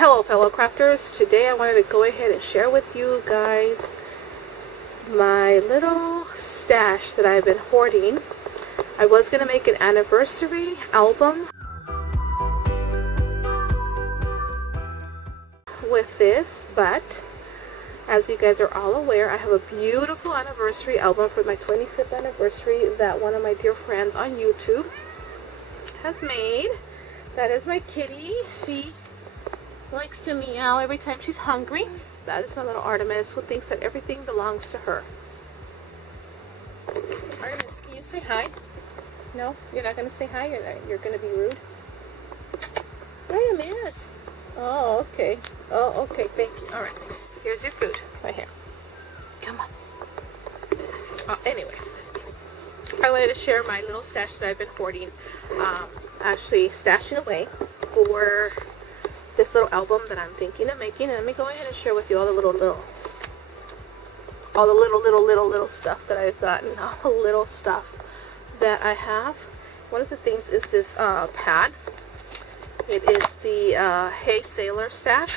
Hello fellow crafters, today I wanted to go ahead and share with you guys my little stash that I've been hoarding. I was going to make an anniversary album with this, but as you guys are all aware, I have a beautiful anniversary album for my 25th anniversary that one of my dear friends on YouTube has made. That is my kitty. She likes to meow every time she's hungry. That is my little Artemis, who thinks that everything belongs to her. Artemis, can you say hi? No? You're not going to say hi? You're going to be rude? Artemis! Oh, okay. Oh, okay. Thank you. Alright. Here's your food. Right here. Come on. Anyway. I wanted to share my little stash that I've been hoarding. Actually stashing away for this little album that I'm thinking of making. And let me go ahead and share with you all the little stuff that I've gotten, all the little stuff that I have. One of the things is this pad. It is the Hey Sailor stack,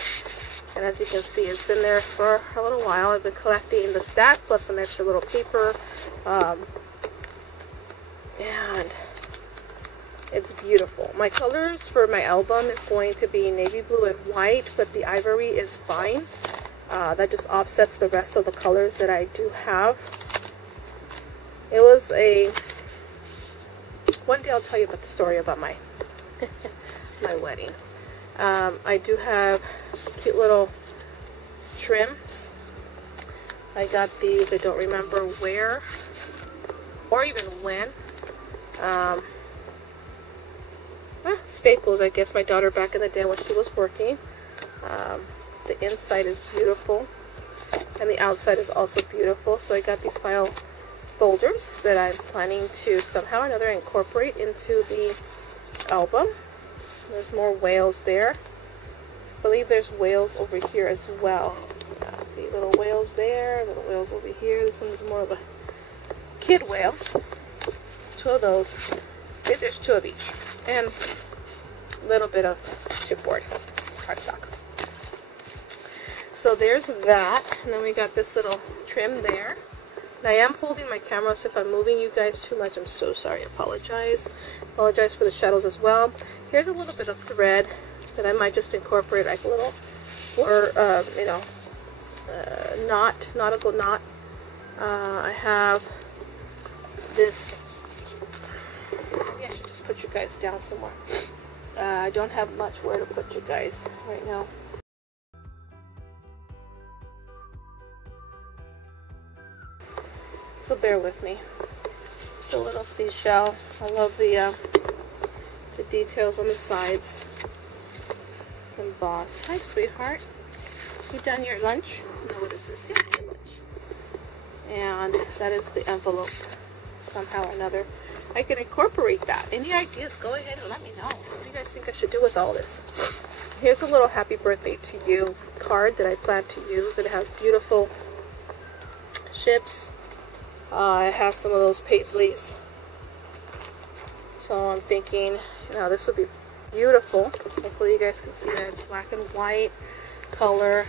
and as you can see, it's been there for a little while. I've been collecting the stack plus some extra little paper, and it's beautiful. My colors for my album is going to be navy blue and white, but the ivory is fine. That just offsets the rest of the colors that I do have. It was one day I'll tell you about the story about my my wedding. I do have cute little trims. I got these, I don't remember where or even when. Staples, I guess, my daughter back in the day when she was working. The inside is beautiful and the outside is also beautiful, so I got these file folders that I'm planning to somehow or another incorporate into the album. There's more whales there. I believe there's whales over here as well. See, little whales there, little whales over here. This one's more of a kid whale. Two of those. I think there's two of each. And a little bit of chipboard, cardstock. So there's that. And then we got this little trim there. And I am holding my camera, so if I'm moving you guys too much, I'm so sorry. I apologize. Apologize for the shadows as well. Here's a little bit of thread that I might just incorporate, like a little, or nautical knot. I have this. Maybe I should just put you guys down somewhere. I don't have much where to put you guys right now. So bear with me. The little seashell. I love the details on the sides. It's embossed. Hi, sweetheart. You done your lunch? No, what is this? Yeah, your lunch. And that is the envelope. Somehow or another, I can incorporate that. Any ideas? Go ahead and let me know. What do you guys think I should do with all this? Here's a little happy birthday to you card that I plan to use. It has beautiful ships. It has some of those paisleys. So I'm thinking, this would be beautiful. Hopefully you guys can see that it's black and white color.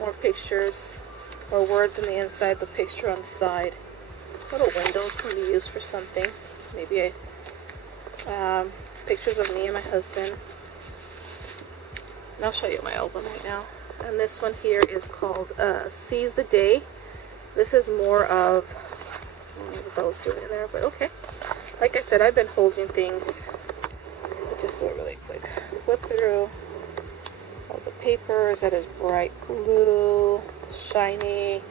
More pictures or words on the inside, the picture on the side. Little windows can be used for something. Maybe pictures of me and my husband. And I'll show you my album right now. And this one here is called Seize the Day. This is more of, I don't know what that was doing in there, but okay. Like I said, I've been holding things. I'll just do it really quick. Flip through all the papers. That is bright blue, shiny,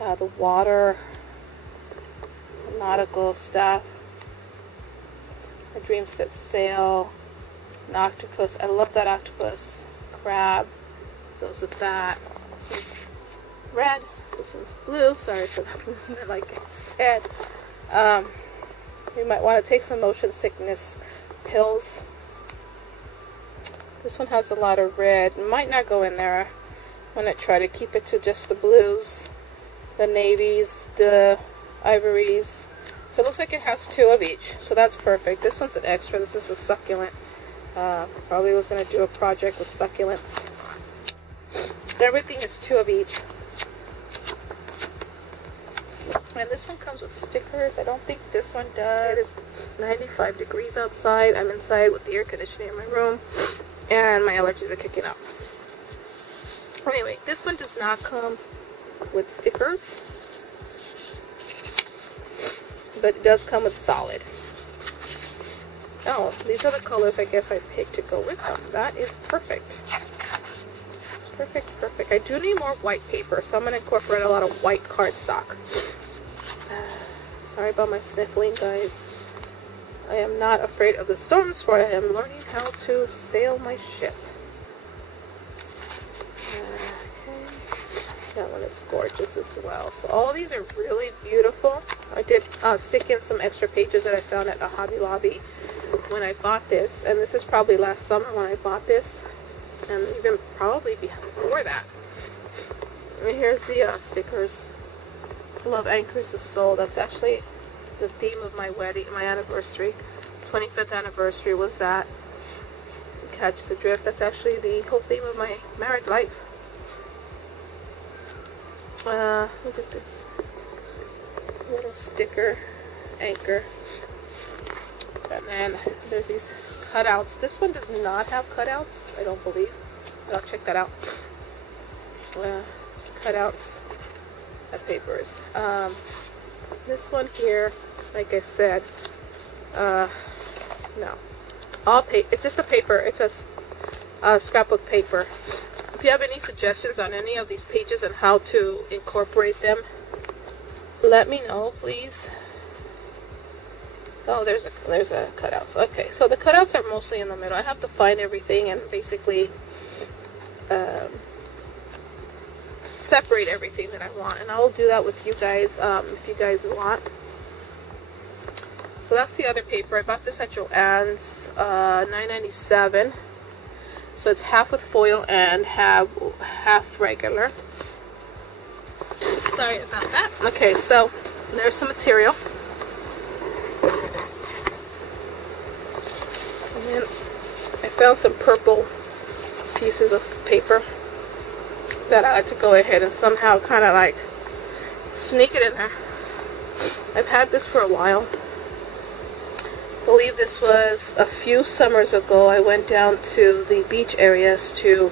the water, nautical stuff. A dream set sail, an octopus. I love that octopus. Crab goes with that. This one's red. This one's blue. Sorry for that. Like I said, you might want to take some motion sickness pills. This one has a lot of red. Might not go in there. I'm going to try to keep it to just the blues, the navies, the ivories. So it looks like it has two of each. So that's perfect. This one's an extra. This is a succulent. Probably was going to do a project with succulents. Everything is 2 of each. And this one comes with stickers. I don't think this one does. It is 95 degrees outside. I'm inside with the air conditioning in my room. And my allergies are kicking up. Anyway, this one does not come with stickers. But it does come with solid. Oh, these are the colors I guess I picked to go with them. That is perfect. Perfect, perfect. I do need more white paper, so I'm going to incorporate a lot of white cardstock. Sorry about my sniffling, guys. I am not afraid of the storms, for I am learning how to sail my ship. Okay. That one is gorgeous as well. So all these are really beautiful. I did stick in some extra pages that I found at a Hobby Lobby when I bought this. And this is probably last summer when I bought this. And even probably before that. And here's the stickers. Love anchors the soul. That's actually the theme of my wedding, my anniversary. 25th anniversary was that. Catch the drift. That's actually the whole theme of my married life. Look at this little sticker anchor. And then there's these cutouts. This one does not have cutouts, I don't believe. But I'll check that out. Cutouts of papers. This one here, like I said, no. It's just a paper. It's a scrapbook paper. If you have any suggestions on any of these pages and how to incorporate them, let me know, please. Oh, there's a cutouts. Okay, so the cutouts are mostly in the middle. I have to find everything and basically separate everything that I want, and I will do that with you guys if you guys want. So that's the other paper. I bought this at Joann's, $9.97. So it's half with foil and half regular. Sorry about that. Okay, so there's some material. And then I found some purple pieces of paper that I had to go ahead and somehow kind of like sneak it in there. I've had this for a while. I believe this was a few summers ago. I went down to the beach areas to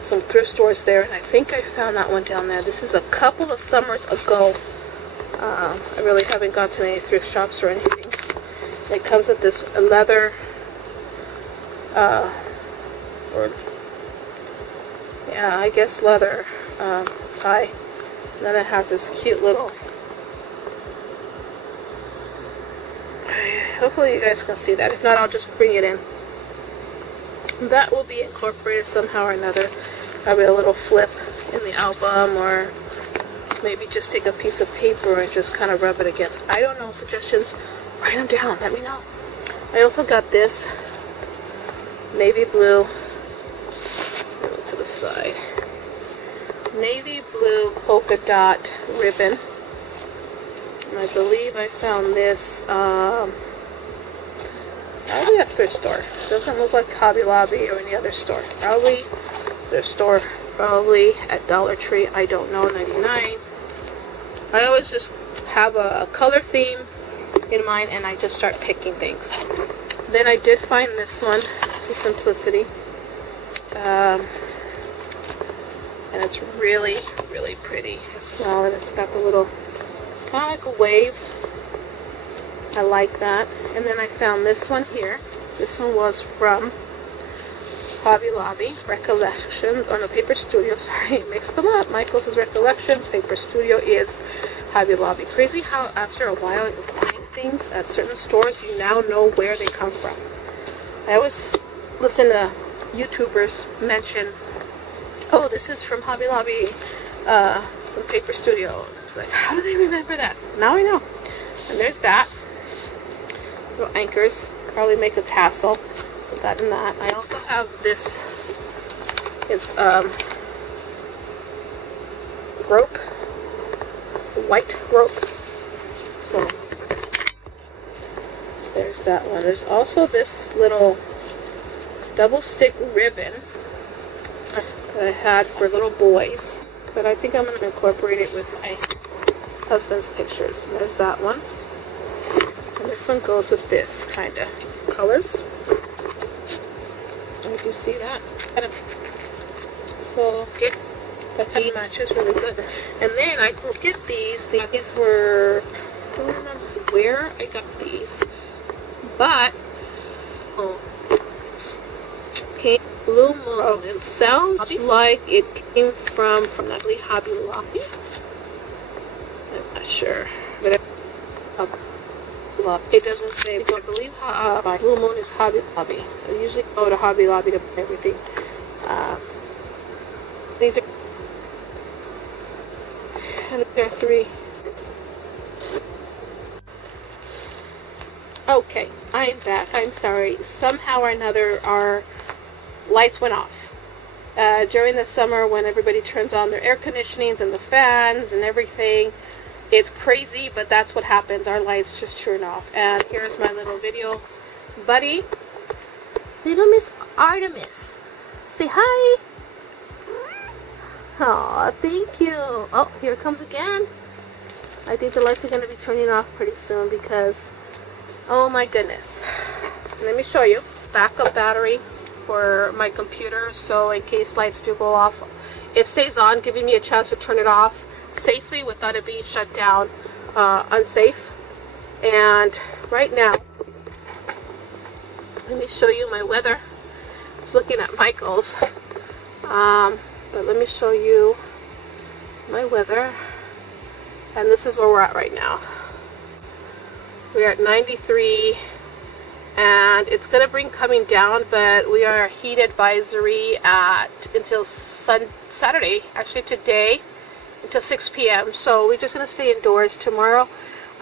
some thrift stores there, and I think I found that one down there. This is a couple of summers ago. I really haven't gone to any thrift shops or anything. It comes with this leather I guess leather tie. And then it has this cute little, hopefully you guys can see that. If not, I'll just bring it in. That will be incorporated somehow or another. Probably a little flip in the album, or maybe just take a piece of paper and just kind of rub it against. I don't know. Suggestions, write them down. Let me know. I also got this navy blue, to the side, navy blue polka dot ribbon. And I believe I found this probably at a thrift store. Doesn't look like Hobby Lobby or any other store. Probably thrift store, probably at Dollar Tree. I don't know, 99. I always just have a color theme in mind and I just start picking things. Then I did find this one. This is Simplicity. And it's really, really pretty as well. And it's got the little, kind of like a wave. I like that. And then I found this one here. This one was from Hobby Lobby, Recollections, or no, Paper Studio, sorry, mixed them up. Michael's is Recollections, Paper Studio is Hobby Lobby. Crazy how after a while you're buying things at certain stores, you now know where they come from. I always listen to YouTubers mention, oh, this is from Hobby Lobby, from Paper Studio. It's like, how do they remember that? Now I know. And there's that. Little anchors. Probably make a tassel. Put that in that. I also have this. It's rope. White rope. So there's that one. There's also this little double stick ribbon that I had for little boys. But I think I'm going to incorporate it with my husband's pictures. And there's that one. And this one goes with this kind of colors. And you can see that. So that kind of matches really good. And then I get these. These were, I don't remember where I got these. But, okay, Blue Moon. It sounds like it came from probably Hobby Lobby. I'm not sure. But it doesn't say, I believe Blue Moon is Hobby Lobby. I usually go to Hobby Lobby to buy everything. These are, and there are 3. Okay, I'm back. I'm sorry. Somehow or another, our lights went off. During the summer, when everybody turns on their air conditionings and the fans and everything, it's crazy, but that's what happens. Our lights just turn off. And here's my little video buddy, little Miss Artemis. Say hi. Aw, thank you. Oh, here it comes again. I think the lights are going to be turning off pretty soon because, oh my goodness. Let me show you. Backup battery for my computer, so in case lights do go off, it stays on, giving me a chance to turn it off safely without it being shut down, unsafe. And right now, let me show you my weather. I was looking at Michael's, but let me show you my weather. And this is where we're at right now. We're at 93, and it's going to bring coming down, but we are heat advisory until Saturday, actually today, until 6 p.m. So we're just going to stay indoors tomorrow.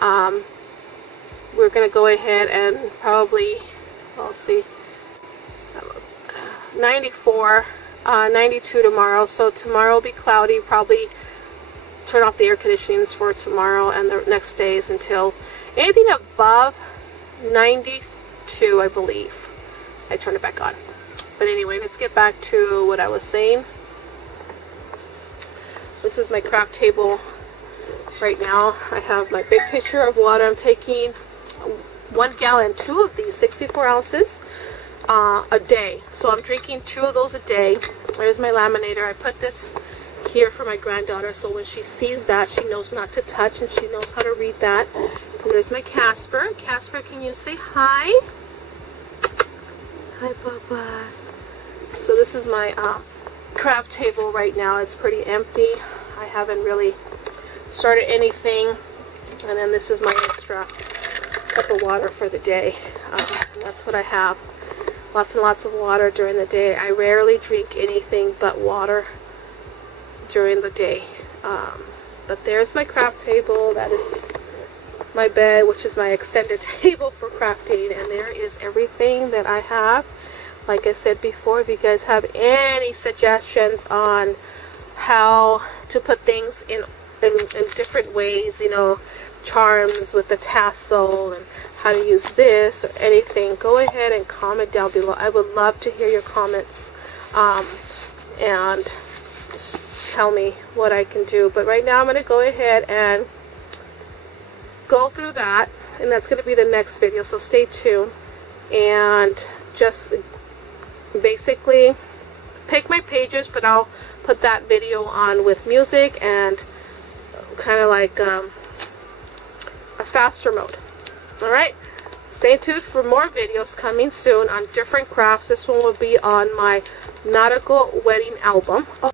We're going to go ahead and probably, I'll see, 94, 92 tomorrow. So tomorrow will be cloudy, probably turn off the air conditionings for tomorrow and the next days until anything above 92, I believe. I turn it back on. But anyway, let's get back to what I was saying. This is my craft table right now. I have my big pitcher of water. I'm taking 1 gallon, 2 of these, 64 ounces a day. So I'm drinking 2 of those a day. There's my laminator. I put this here for my granddaughter, so when she sees that, she knows not to touch and she knows how to read that. And there's my Casper. Casper, can you say hi? Hi, Bubba's. So this is my craft table right now. It's pretty empty. I haven't really started anything. And then this is my extra cup of water for the day. That's what I have. Lots and lots of water during the day. I rarely drink anything but water during the day. But there's my craft table. That is my bed, which is my extended table for crafting, and there is everything that I have. Like I said before, if you guys have any suggestions on how to put things in different ways, you know, charms with the tassel and how to use this or anything, go ahead and comment down below. I would love to hear your comments and tell me what I can do. But right now I'm going to go ahead and go through that, and that's going to be the next video, so stay tuned. And just basically pick my pages, but I'll put that video on with music and kind of like a faster mode. Alright, stay tuned for more videos coming soon on different crafts. This one will be on my Nautical Wedding Album. Oh,